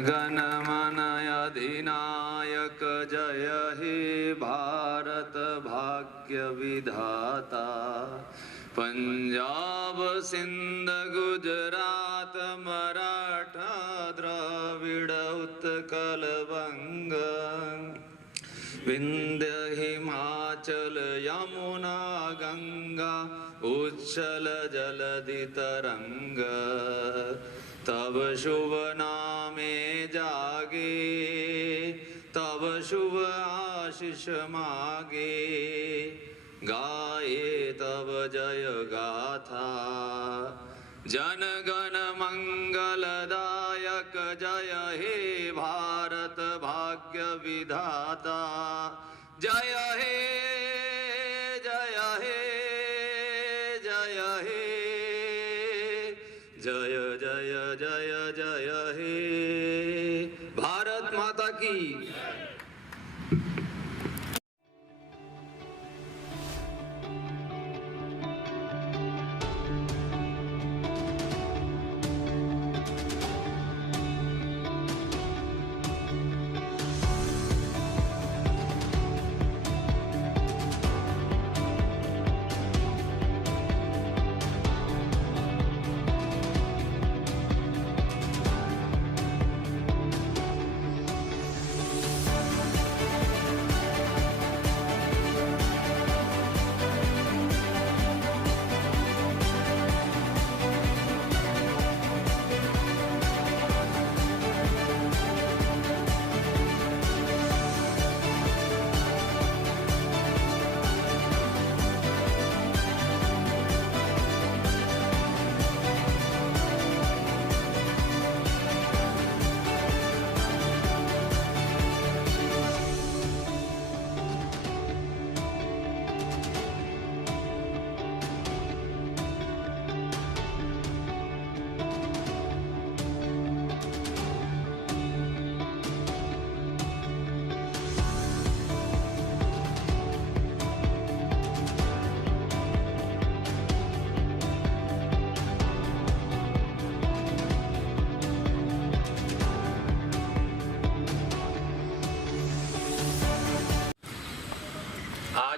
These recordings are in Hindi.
गणमन अधिनायक जय हे भारत भाग्य विधाता। पंजाब सिंध गुजरात मराठा द्रविड़ उत्कल बंग। विंध्य हिमाचल यमुना गंगा उच्छल जलधि तरंग। तब शुभ नामे जागे तब शुभ आशीष मागे। गाए तब जय गाथा जन गण मंगलदायक जय हे भारत भाग्य विधाता। जय हे जय हे जय हे जय जय जय जय हे। भारत माता की।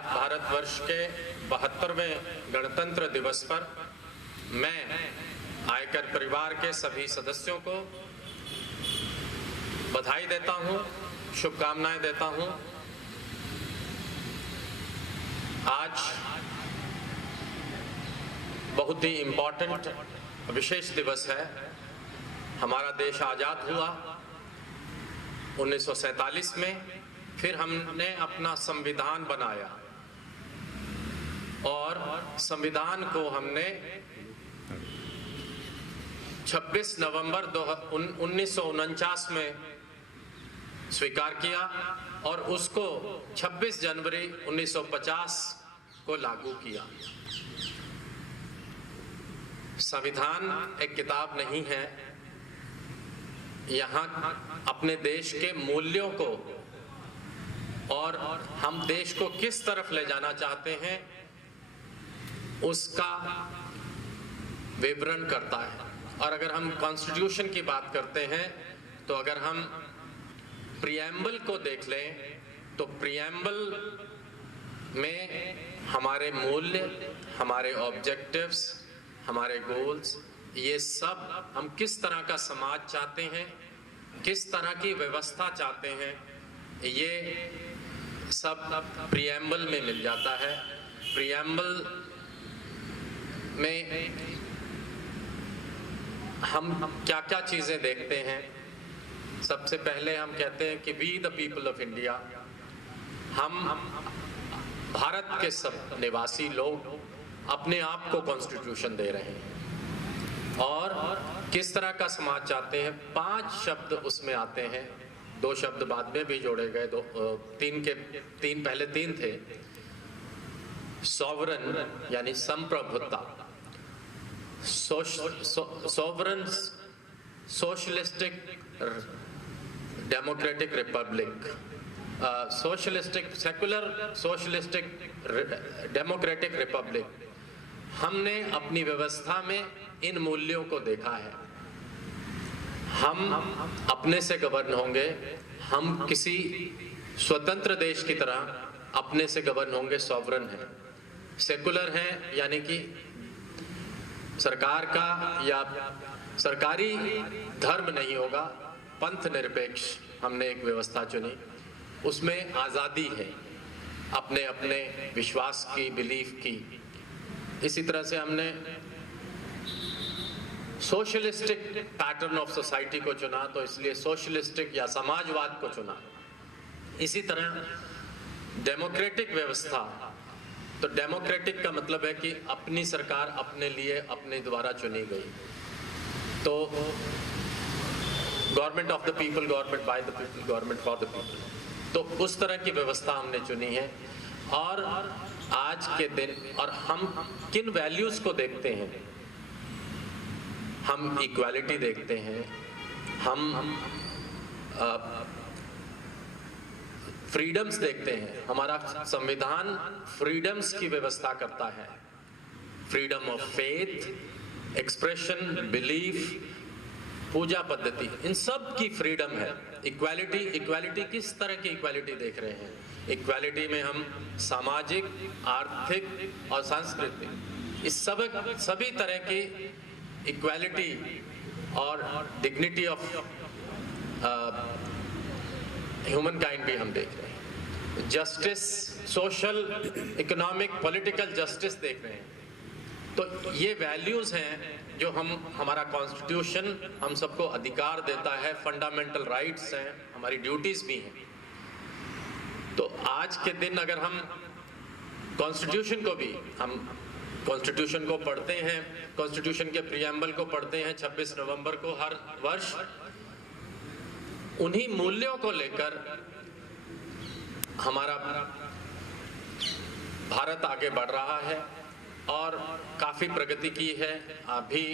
भारतवर्ष के 72वें गणतंत्र दिवस पर मैं आयकर परिवार के सभी सदस्यों को बधाई देता हूं, शुभकामनाएं देता हूं। आज बहुत ही इम्पोर्टेंट विशेष दिवस है। हमारा देश आजाद हुआ 1947 में, फिर हमने अपना संविधान बनाया और संविधान को हमने 26 नवंबर 1949 में स्वीकार किया और उसको 26 जनवरी 1950 को लागू किया। संविधान एक किताब नहीं है, यहाँ अपने देश के मूल्यों को और हम देश को किस तरफ ले जाना चाहते हैं उसका विवरण करता है। और अगर हम कॉन्स्टिट्यूशन की बात करते हैं तो अगर हम प्रीएम्बल को देख लें तो प्रीएम्बल में हमारे मूल्य, हमारे ऑब्जेक्टिव्स, हमारे गोल्स, ये सब हम किस तरह का समाज चाहते हैं, किस तरह की व्यवस्था चाहते हैं, ये सब प्रीएम्बल में मिल जाता है। प्रीएम्बल में हम क्या क्या चीजें देखते हैं। सबसे पहले हम कहते हैं कि we the people of India, हम भारत के सब निवासी लोग अपने आप को कॉन्स्टिट्यूशन दे रहे हैं और किस तरह का समाज चाहते हैं। 5 शब्द उसमें आते हैं, 2 शब्द बाद में भी जोड़े गए, 3 पहले 3 थे। सॉवरन यानी संप्रभुता, sovereign socialistic democratic Republic, socialistic secular socialistic democratic Republic. हमने अपनी व्यवस्था में इन मूल्यों को देखा है। हम अपने से गवर्न होंगे, हम किसी स्वतंत्र देश की तरह अपने से गवर्न होंगे, सॉवरन है, सेकुलर है, यानी कि सरकार का या सरकारी धर्म नहीं होगा, पंथ निरपेक्ष हमने एक व्यवस्था चुनी, उसमें आज़ादी है अपने अपने विश्वास की, बिलीफ की। इसी तरह से हमने सोशलिस्टिक पैटर्न ऑफ सोसाइटी को चुना, तो इसलिए सोशलिस्टिक या समाजवाद को चुना। इसी तरह डेमोक्रेटिक व्यवस्था, तो डेमोक्रेटिक का मतलब है कि अपनी सरकार अपने लिए, अपने द्वारा चुनी गई, तो government of the people, government by the people, government for the people, तो उस तरह की व्यवस्था हमने चुनी है। और आज के दिन और हम किन वैल्यूज को देखते हैं, हम इक्वालिटी देखते हैं, हम फ्रीडम्स देखते हैं। हमारा संविधान फ्रीडम्स की व्यवस्था करता है, freedom of faith, expression, belief, पूजा पद्धति, इन सब की फ्रीडम है। इक्वालिटी, इक्वालिटी किस तरह की इक्वालिटी देख रहे हैं? इक्वालिटी में हम सामाजिक, आर्थिक और सांस्कृतिक, इस सभी तरह की इक्वालिटी और डिग्निटी ऑफ ह्यूमन काइंड भी हम देख रहे हैं। Justice, social, economic, political justice देख रहे हैं। तो ये वैल्यूज हैं जो हमारा कॉन्स्टिट्यूशन हम सबको अधिकार देता है, फंडामेंटल राइट्स हैं, हमारी ड्यूटीज भी हैं। तो आज के दिन अगर हम कॉन्स्टिट्यूशन को पढ़ते हैं, कॉन्स्टिट्यूशन के प्रियम्बल को पढ़ते हैं 26 नवंबर को हर वर्ष, उन्हीं मूल्यों को लेकर हमारा भारत आगे बढ़ रहा है और काफी प्रगति की है। अभी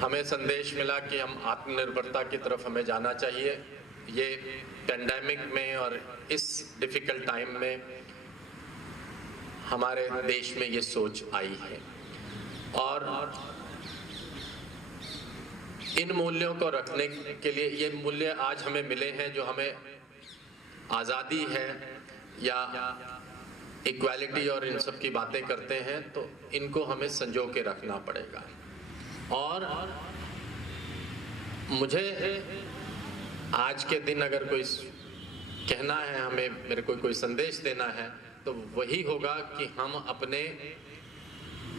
हमें संदेश मिला कि हम आत्मनिर्भरता की तरफ हमें जाना चाहिए। ये पेंडेमिक में और इस डिफिकल्ट टाइम में हमारे देश में ये सोच आई है और इन मूल्यों को रखने के लिए, ये मूल्य आज हमें मिले हैं जो हमें आज़ादी है या इक्वालिटी और इन सब की बातें करते हैं, तो इनको हमें संजो के रखना पड़ेगा। और मुझे आज के दिन अगर कोई कहना है, हमें मेरे को कोई संदेश देना है, तो वही होगा कि हम अपने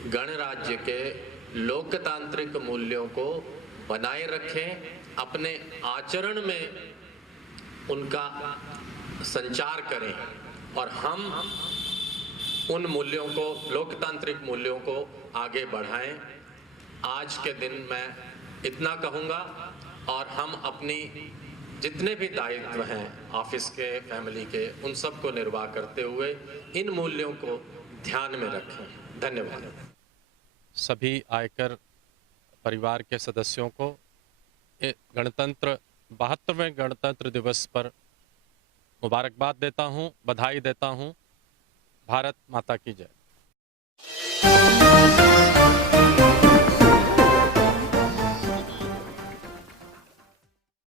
गणराज्य के लोकतांत्रिक मूल्यों को बनाए रखें, अपने आचरण में उनका संचार करें और हम उन मूल्यों को, लोकतांत्रिक मूल्यों को आगे बढ़ाएं। आज के दिन मैं इतना कहूँगा और हम अपनी जितने भी दायित्व हैं ऑफिस के, फैमिली के, उन सब को निर्वाह करते हुए इन मूल्यों को ध्यान में रखें। धन्यवाद। सभी आयकर परिवार के सदस्यों को 72वें गणतंत्र दिवस पर मुबारकबाद देता हूं, बधाई देता हूं। भारत माता की जय।